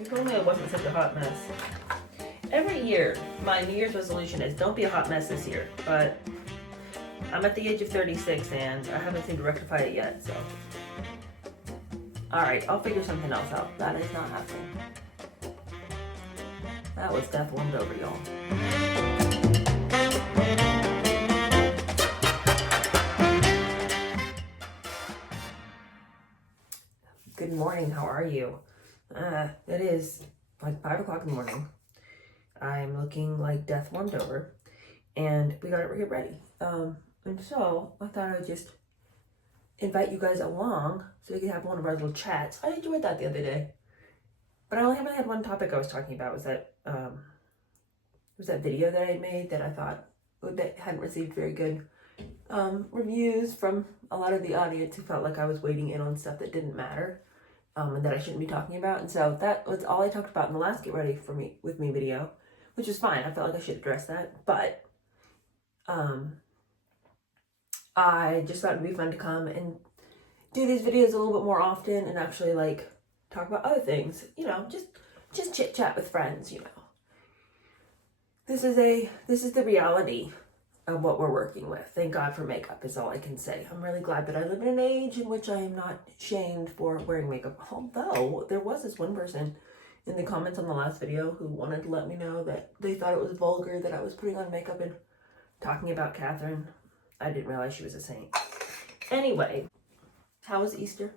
If only I wasn't such a hot mess. Every year, my New Year's resolution is don't be a hot mess this year, but I'm at the age of 36 and I haven't seemed to rectify it yet, so. Alright, I'll figure something else out. That is not happening. That was death warmed over, y'all. Good morning, how are you? It is like 5 o'clock in the morning. I'm looking like death warmed over, and we got it ready. And so I thought I would just invite you guys along so we could have one of our little chats. I enjoyed that the other day, but I only haven't had one topic I was talking about. Was that video that I made that I thought that hadn't received very good reviews from a lot of the audience who felt like I was wading in on stuff that didn't matter. And that I shouldn't be talking about. And so that was all I talked about in the last Get Ready for Me with Me video, which is fine. I felt like I should address that. But I just thought it'd be fun to come and do these videos a little bit more often and actually like talk about other things, you know, just chit chat with friends, you know. This is the reality of what we're working with. Thank God for makeup is all I can say. I'm really glad that I live in an age in which I am not shamed for wearing makeup. Although there was this one person in the comments on the last video who wanted to let me know that they thought it was vulgar that I was putting on makeup and talking about Catherine. I didn't realize she was a saint. Anyway, how was Easter?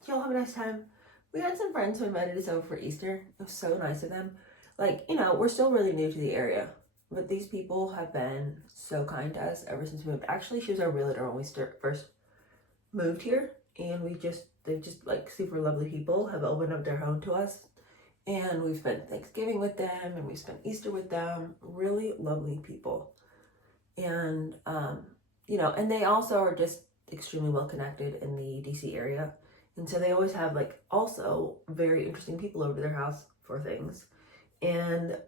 Did y'all have a nice time? We had some friends who invited us over for Easter. It was so nice of them. Like, you know, we're still really new to the area, but these people have been so kind to us ever since we moved. Actually, she was our realtor when we first moved here, and they're just like super lovely people, have opened up their home to us, and we've spent Thanksgiving with them, and we spent Easter with them. Really lovely people. And, you know, and they also are just extremely well connected in the DC area. And so they always have like also very interesting people over to their house for things. And,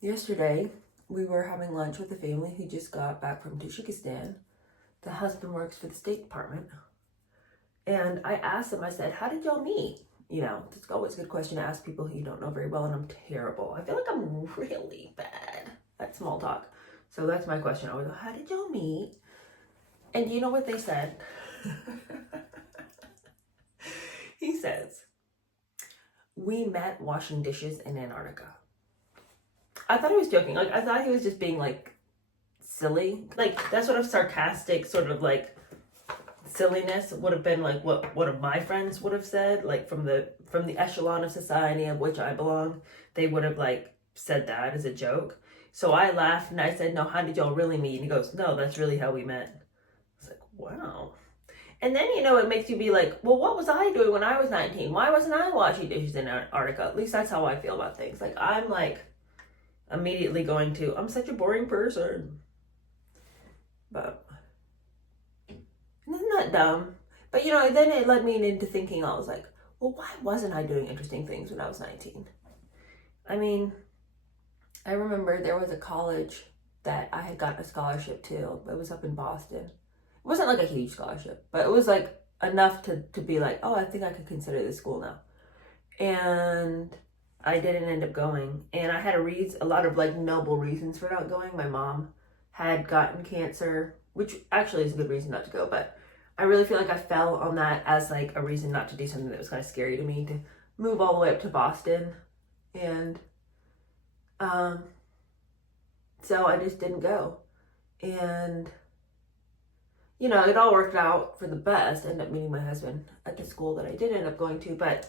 yesterday, we were having lunch with a family who just got back from Tajikistan. The husband works for the State Department. And I asked them, I said, how did y'all meet? You know, it's always a good question to ask people who you don't know very well, and I'm terrible. I feel like I'm really bad at small talk. So that's my question. I was like, how did y'all meet? And do you know what they said? He says, we met washing dishes in Antarctica. I thought he was joking. Like, I thought he was just being, like, silly. Like, that sort of sarcastic sort of, like, silliness would have been, like, what one of my friends would have said. Like, from the echelon of society of which I belong, they would have, like, said that as a joke. So I laughed, and I said, no, how did y'all really meet? And he goes, no, that's really how we met. I was like, wow. And then, you know, it makes you be like, well, what was I doing when I was 19? Why wasn't I washing dishes in Antarctica? At least that's how I feel about things. Like, I'm, like, immediately going to, I'm such a boring person. But isn't that dumb? But, you know, then it led me into thinking, I was like, well, why wasn't I doing interesting things when I was 19? I mean, I remember there was a college that I had gotten a scholarship to. It was up in Boston. It wasn't like a huge scholarship, but it was like enough to be like, oh, I think I could consider this school now. And I didn't end up going, and I had a lot of like noble reasons for not going. My mom had gotten cancer, which actually is a good reason not to go, but I really feel like I fell on that as like a reason not to do something that was kind of scary to me, to move all the way up to Boston. And so I just didn't go. And, you know, it all worked out for the best. I ended up meeting my husband at the school that I did end up going to, but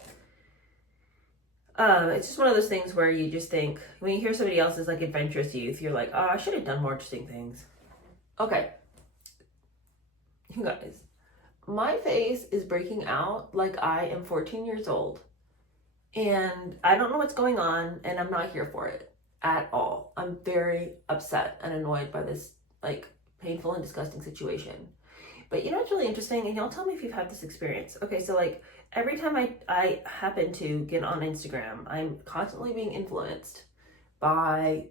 it's just one of those things where you just think, when you hear somebody else's like adventurous youth, you're like, oh, I should have done more interesting things. Okay. You guys, my face is breaking out like I am 14 years old. And I don't know what's going on, and I'm not here for it at all. I'm very upset and annoyed by this like painful and disgusting situation. But you know what's really interesting? And y'all tell me if you've had this experience. Okay, so like every time I happen to get on Instagram, I'm constantly being influenced by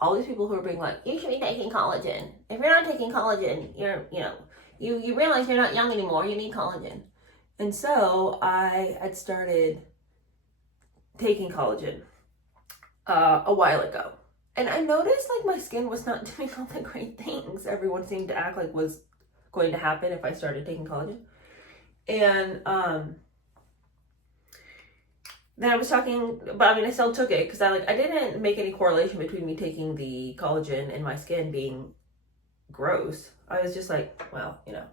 all these people who are being like, you should be taking collagen. If you're not taking collagen, you realize you're not young anymore. You need collagen. And so I had started taking collagen a while ago. And I noticed like my skin was not doing all the great things everyone seemed to act like was going to happen if I started taking collagen. And then I was talking, but I mean, I still took it because I didn't make any correlation between me taking the collagen and my skin being gross. I was just like, well, you know.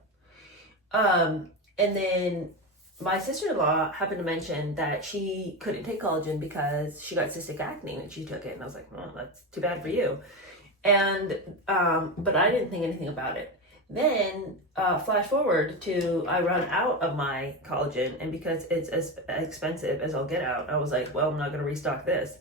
And then my sister-in-law happened to mention that she couldn't take collagen because she got cystic acne when she took it. And I was like, well, that's too bad for you. And, but I didn't think anything about it. Then flash forward to I run out of my collagen, and because it's as expensive as I'll get out, I was like, well, I'm not going to restock this.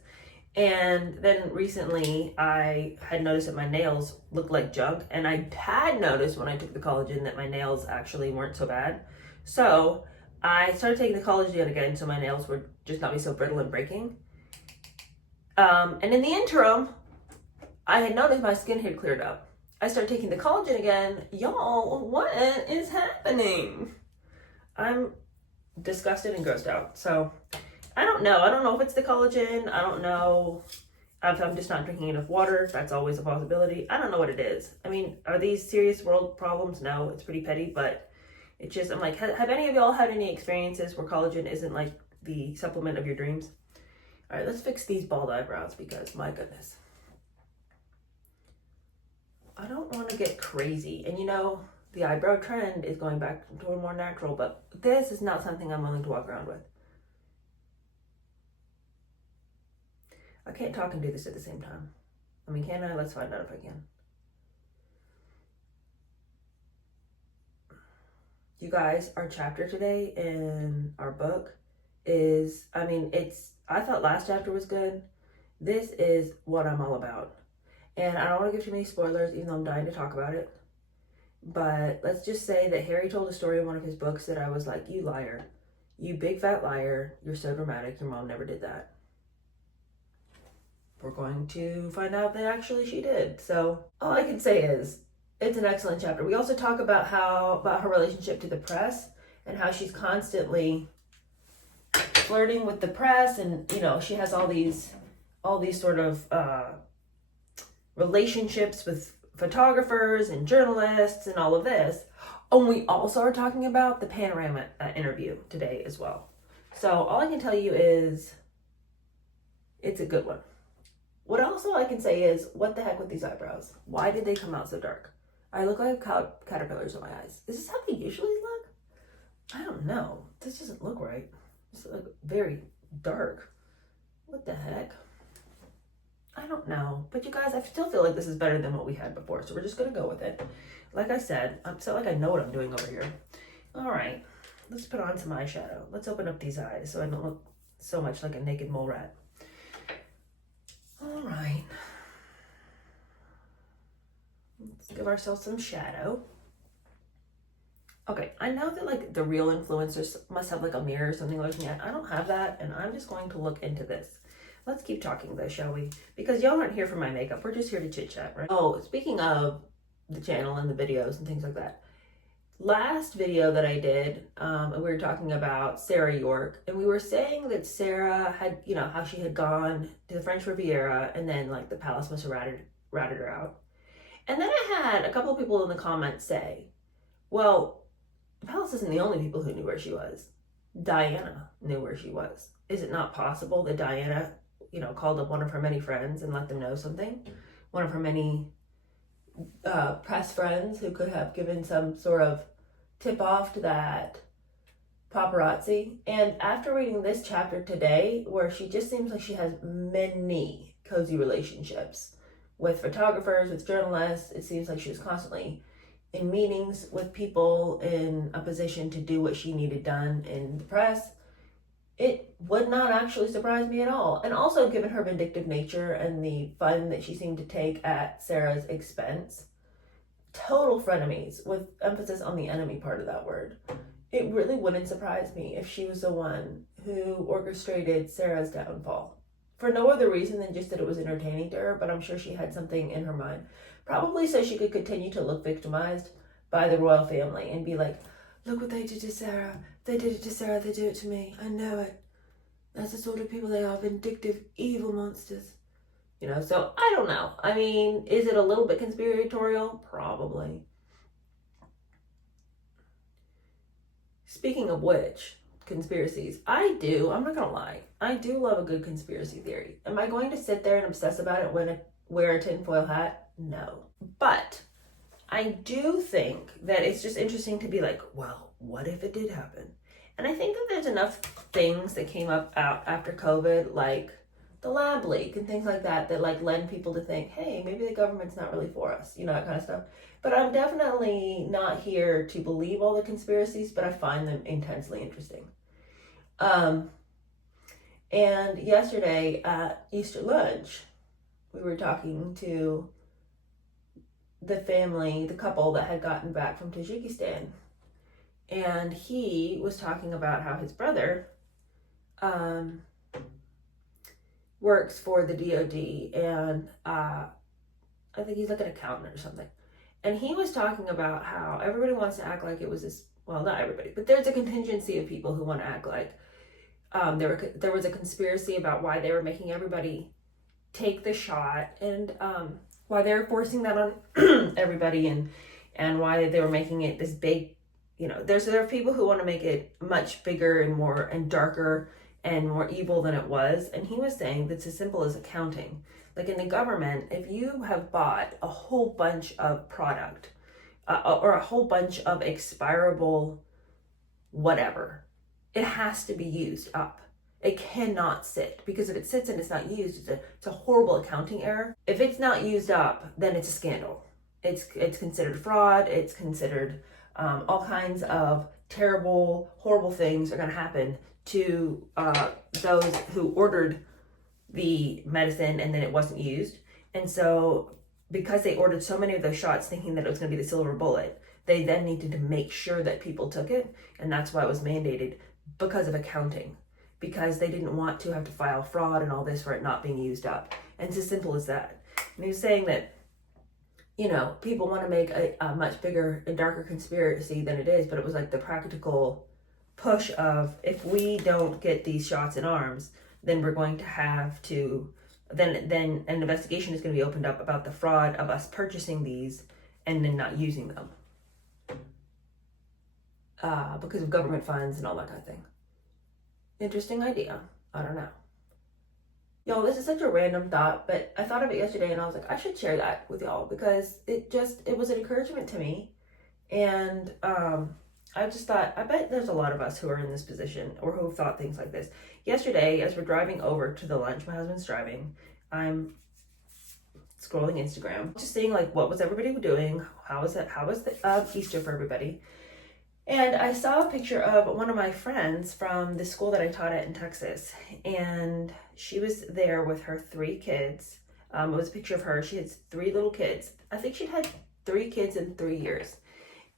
And then recently I had noticed that my nails looked like junk, and I had noticed when I took the collagen that my nails actually weren't so bad. So I started taking the collagen again so my nails would just not be so brittle and breaking. And in the interim, I had noticed my skin had cleared up. I started taking the collagen again. Y'all, what is happening? I'm disgusted and grossed out. So I don't know. I don't know if it's the collagen. I don't know if I'm just not drinking enough water. That's always a possibility. I don't know what it is. I mean, are these serious world problems? No, it's pretty petty, but it's just, I'm like, have any of y'all had any experiences where collagen isn't like the supplement of your dreams? All right, let's fix these bald eyebrows because my goodness. I don't want to get crazy. And you know, the eyebrow trend is going back to a more natural, but this is not something I'm willing to walk around with. I can't talk and do this at the same time. I mean, can I? Let's find out if I can. You guys, our chapter today in our book is, I mean, I thought last chapter was good. This is what I'm all about. And I don't want to give too many spoilers, even though I'm dying to talk about it. But let's just say that Harry told a story in one of his books that I was like, you liar. You big fat liar. You're so dramatic. Your mom never did that. We're going to find out that actually she did. So all I can say is it's an excellent chapter. We also talk about her relationship to the press and how she's constantly flirting with the press. And, you know, she has all these sort of relationships with photographers and journalists and all of this. And we also are talking about the panorama interview today as well. So all I can tell you is it's a good one. What also I can say is, what the heck with these eyebrows? Why did they come out so dark? I look like caterpillars in my eyes. Is this how they usually look? I don't know. This doesn't look right. It's like very dark. What the heck? I don't know. But you guys, I still feel like this is better than what we had before. So we're just going to go with it. Like I said, I'm so like I know what I'm doing over here. All right. Let's put on some eyeshadow. Let's open up these eyes so I don't look so much like a naked mole rat. All right. Let's give ourselves some shadow. Okay, I know that like the real influencers must have like a mirror or something looking at. I don't have that, and I'm just going to look into this. Let's keep talking though, shall we? Because y'all aren't here for my makeup. We're just here to chit chat, right? Oh, speaking of the channel and the videos and things like that. Last video that I did, we were talking about Sarah York, and we were saying that Sarah had, you know, how she had gone to the French Riviera and then like the palace must have ratted her out. And then I had a couple of people in the comments say, well, the palace isn't the only people who knew where she was. Diana knew where she was. Is it not possible that Diana, you know, called up one of her many friends and let them know something? One of her many press friends who could have given some sort of tip off to that paparazzi. And after reading this chapter today, where she just seems like she has many cozy relationships with photographers, with journalists, it seems like she was constantly in meetings with people in a position to do what she needed done in the press. It would not actually surprise me at all. And also, given her vindictive nature and the fun that she seemed to take at Sarah's expense, total frenemies, with emphasis on the enemy part of that word. It really wouldn't surprise me if she was the one who orchestrated Sarah's downfall. For no other reason than just that it was entertaining to her, but I'm sure she had something in her mind. Probably so she could continue to look victimized by the royal family and be like, look what they did to Sarah. They did it to Sarah, they do it to me. I know it. That's the sort of people they are, vindictive, evil monsters. You know, so I don't know. I mean, is it a little bit conspiratorial? Probably. Speaking of which, conspiracies. I'm not gonna lie, I do love a good conspiracy theory. Am I going to sit there and obsess about it when I wear a tinfoil hat? No. But I do think that it's just interesting to be like, well, what if it did happen? And I think that there's enough things that came up out after COVID, like the lab leak and things like that, that like lend people to think, hey, maybe the government's not really for us, you know, that kind of stuff. But I'm definitely not here to believe all the conspiracies, but I find them intensely interesting. And yesterday at Easter lunch, we were talking to the family, the couple that had gotten back from Tajikistan. And he was talking about how his brother works for the DOD, and I think he's like an accountant or something. And he was talking about how everybody wants to act like it was this, well, not everybody, but there's a contingency of people who want to act like there was a conspiracy about why they were making everybody take the shot, and why they were forcing that on everybody, and why they were making it this big, you know, there are people who want to make it much bigger and more and darker and more evil than it was. And he was saying that's as simple as accounting. Like in the government, if you have bought a whole bunch of product or a whole bunch of expirable whatever, it has to be used up. It cannot sit, because if it sits and it's not used, it's a horrible accounting error. If it's not used up, then it's a scandal. It's considered fraud. It's considered all kinds of terrible, horrible things are going to happen to those who ordered the medicine and then it wasn't used. And so because they ordered so many of those shots thinking that it was going to be the silver bullet, they then needed to make sure that people took it. And that's why it was mandated, because of accounting, because they didn't want to have to file fraud and all this for it not being used up. And it's as simple as that. And he was saying that, you know, people want to make a much bigger and darker conspiracy than it is, but it was like the practical push of, if we don't get these shots in arms, then we're going to have to, then an investigation is going to be opened up about the fraud of us purchasing these and then not using them because of government funds and all that kind of thing. Interesting idea. I don't know. Y'all, this is such a random thought, but I thought of it yesterday and I was like, I should share that with y'all, because it was an encouragement to me. And I just thought, I bet there's a lot of us who are in this position or who have thought things like this. Yesterday, as we're driving over to the lunch, my husband's driving, I'm scrolling Instagram, just seeing like, what was everybody doing? How was the Easter for everybody? And I saw a picture of one of my friends from the school that I taught at in Texas. And she was there with her 3 kids. It was a picture of her. She had 3 little kids. I think she'd had 3 kids in 3 years.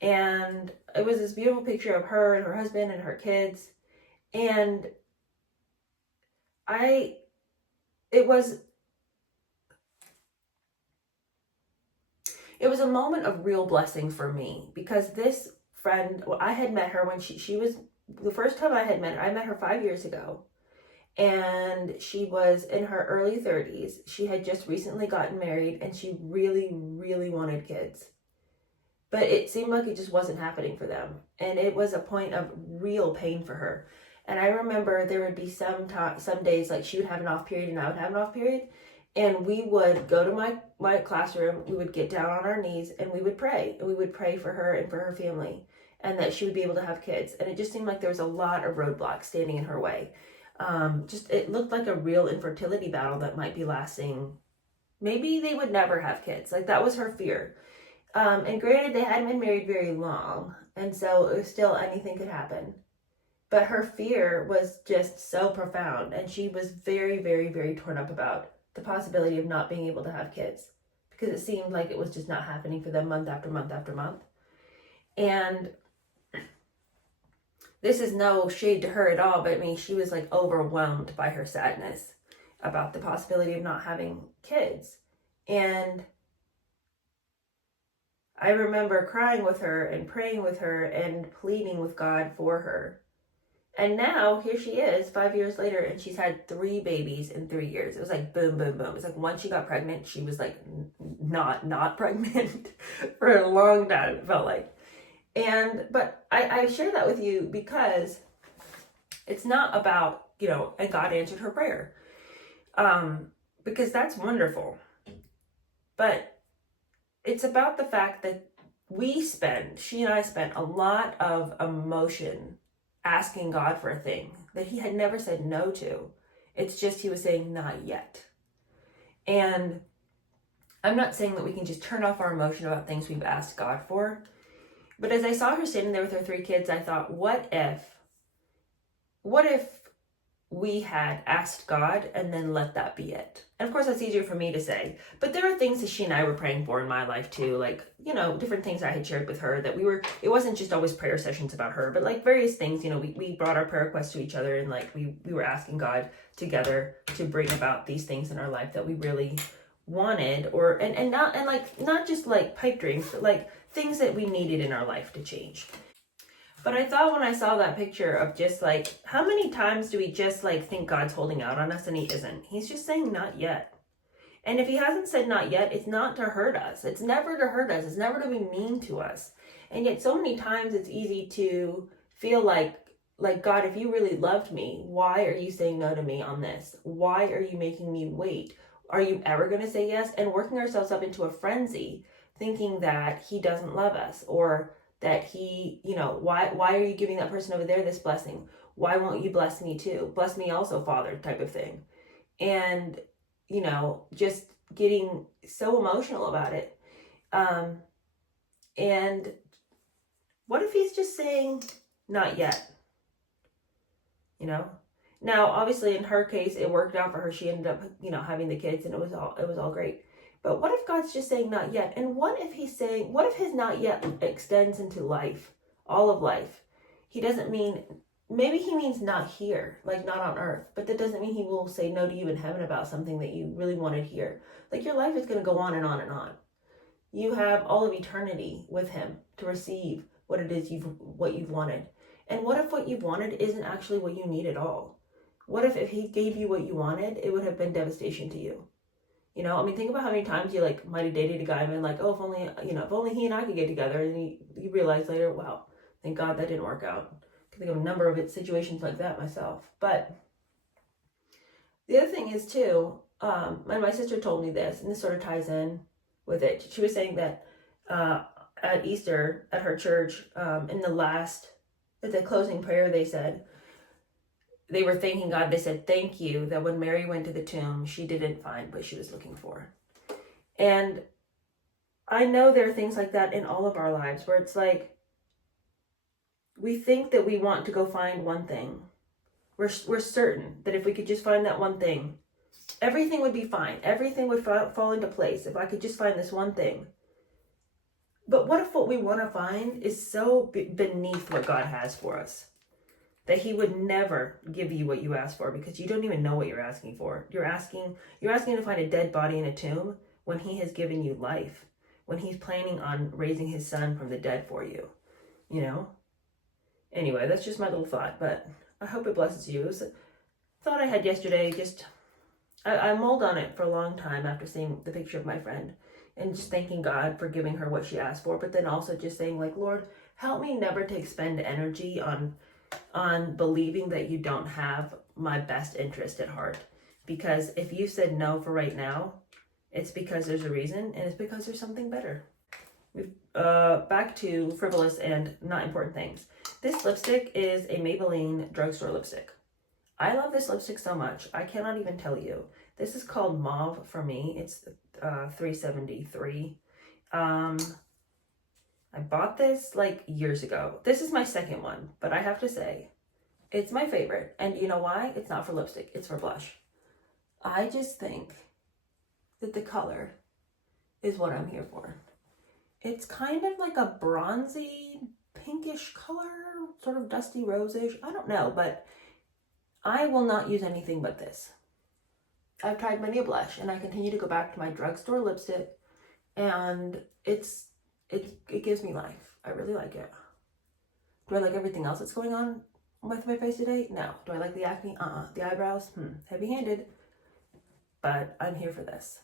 And it was this beautiful picture of her and her husband and her kids. And it was a moment of real blessing for me, because this friend, well, I had met her when she was, the first time I had met her, I met her 5 years ago, and she was in her early 30s. She had just recently gotten married, and she really, really wanted kids. But it seemed like it just wasn't happening for them. And it was a point of real pain for her. And I remember there would be some days, like she would have an off period and I would have an off period. And we would go to my classroom, we would get down on our knees and we would pray. And we would pray for her and for her family, and that she would be able to have kids. And it just seemed like there was a lot of roadblocks standing in her way. It looked like a real infertility battle that might be lasting. Maybe they would never have kids. Like, that was her fear. And granted, they hadn't been married very long, and so it was still, anything could happen. But her fear was just so profound, and she was very, very, very torn up about the possibility of not being able to have kids, because it seemed like it was just not happening for them month after month after month. And this is no shade to her at all, but I mean, she was like overwhelmed by her sadness about the possibility of not having kids. And I remember crying with her and praying with her and pleading with God for her, And now here she is 5 years later, and she's had 3 babies in 3 years. It was like boom, boom, boom. It's like once she got pregnant, she was like not pregnant for a long time, it felt like. But I share that with you because it's not about, and God answered her prayer. Because that's wonderful. But it's about the fact that she and I spent a lot of emotion asking God for a thing that he had never said no to. It's just he was saying not yet. And I'm not saying that we can just turn off our emotion about things we've asked God for. But as I saw her standing there with her 3 kids, I thought, what if we had asked God and then let that be it? And of course, that's easier for me to say. But there are things that she and I were praying for in my life too. Like, different things I had shared with her that it wasn't just always prayer sessions about her, but like various things, we brought our prayer requests to each other, and like we were asking God together to bring about these things in our life that we really wanted, and not just like pipe dreams, but like things that we needed in our life to change. But I thought when I saw that picture of just like, how many times do we just like think God's holding out on us and he isn't? He's just saying not yet. And if he hasn't said not yet, it's not to hurt us. It's never to hurt us. It's never to be mean to us. And yet so many times it's easy to feel like God, if you really loved me, why are you saying no to me on this? Why are you making me wait? Are you ever going to say yes? And working ourselves up into a frenzy, thinking that he doesn't love us, or that he, why are you giving that person over there this blessing? Why won't you bless me too? Bless me also, Father, type of thing. And, just getting so emotional about it. And what if he's just saying, not yet? Now, obviously in her case, it worked out for her. She ended up, having the kids, and it was all great. But what if God's just saying not yet? And what if his not yet extends into life, all of life? He doesn't mean, maybe he means not here, like not on earth, but that doesn't mean he will say no to you in heaven about something that you really wanted here. Like your life is going to go on and on and on. You have all of eternity with him to receive what it is what you've wanted. And what if what you've wanted isn't actually what you need at all? What if he gave you what you wanted, it would have been devastation to you? Think about how many times you might have dated a guy and been like, oh, if only he and I could get together. And you realize later, wow, thank God that didn't work out. I can think of a number of situations like that myself. But the other thing is too, and my sister told me this, and this sort of ties in with it. She was saying that at Easter at her church, at the closing prayer, they were thanking God. They said, thank you that when Mary went to the tomb, she didn't find what she was looking for. And I know there are things like that in all of our lives where it's like, we think that we want to go find one thing. We're certain that if we could just find that one thing, everything would be fine. Everything would fall into place if I could just find this one thing. But what if what we want to find is so beneath what God has for us that he would never give you what you ask for, because you don't even know what you're asking for. You're asking to find a dead body in a tomb when he has given you life, when he's planning on raising his son from the dead for you, Anyway, that's just my little thought, but I hope it blesses you. It was a thought I had yesterday. I mulled on it for a long time after seeing the picture of my friend and just thanking God for giving her what she asked for, but then also just saying Lord, help me never to expend energy on believing that you don't have my best interest at heart. Because if you said no for right now, it's because there's a reason, and it's because there's something better. Back to frivolous and not important things. This lipstick is a Maybelline drugstore lipstick. I love this lipstick so much. I cannot even tell you. This is called Mauve for me. It's $3.73. I bought this years ago. This is my second one, but I have to say, it's my favorite. And you know why? It's not for lipstick, it's for blush. I just think that the color is what I'm here for. It's kind of like a bronzy, pinkish color, sort of dusty rose-ish. I don't know, but I will not use anything but this. I've tried many a blush, and I continue to go back to my drugstore lipstick, and it gives me life. I really like it. Do I like everything else that's going on? with my face today? No. Do I like the acne? The eyebrows? Heavy-handed. But I'm here for this.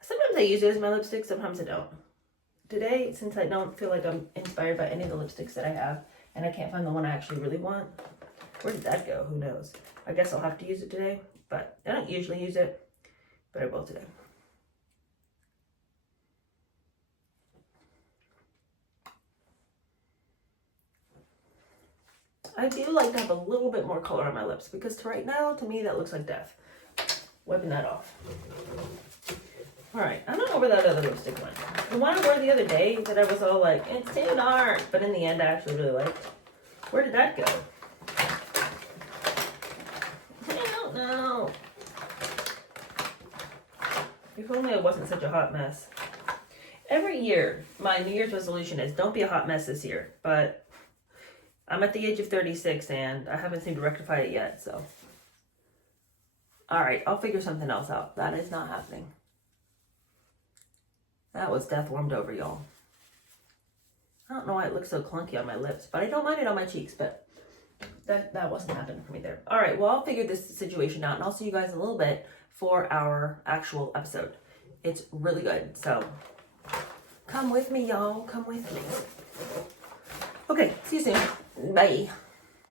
Sometimes I use it as my lipstick, sometimes I don't. Today, since I don't feel like I'm inspired by any of the lipsticks that I have, and I can't find the one I actually really want, where did that go? Who knows? I guess I'll have to use it today, but I don't usually use it, but I will today. I do like to have a little bit more color on my lips, because right now, to me, that looks like death. Wiping that off. All right, I don't know where that other lipstick went. The one I wore the other day that I was all like, it's too dark, but in the end I actually really liked. Where did that go? I don't know. If only it wasn't such a hot mess. Every year, my New Year's resolution is don't be a hot mess this year, but I'm at the age of 36 and I haven't seemed to rectify it yet, so. All right, I'll figure something else out. That is not happening. That was death warmed over, y'all. I don't know why it looks so clunky on my lips, but I don't mind it on my cheeks, but that wasn't happening for me there. All right, well, I'll figure this situation out, and I'll see you guys in a little bit for our actual episode. It's really good, so come with me, y'all. Come with me. Okay, see you soon. Bye.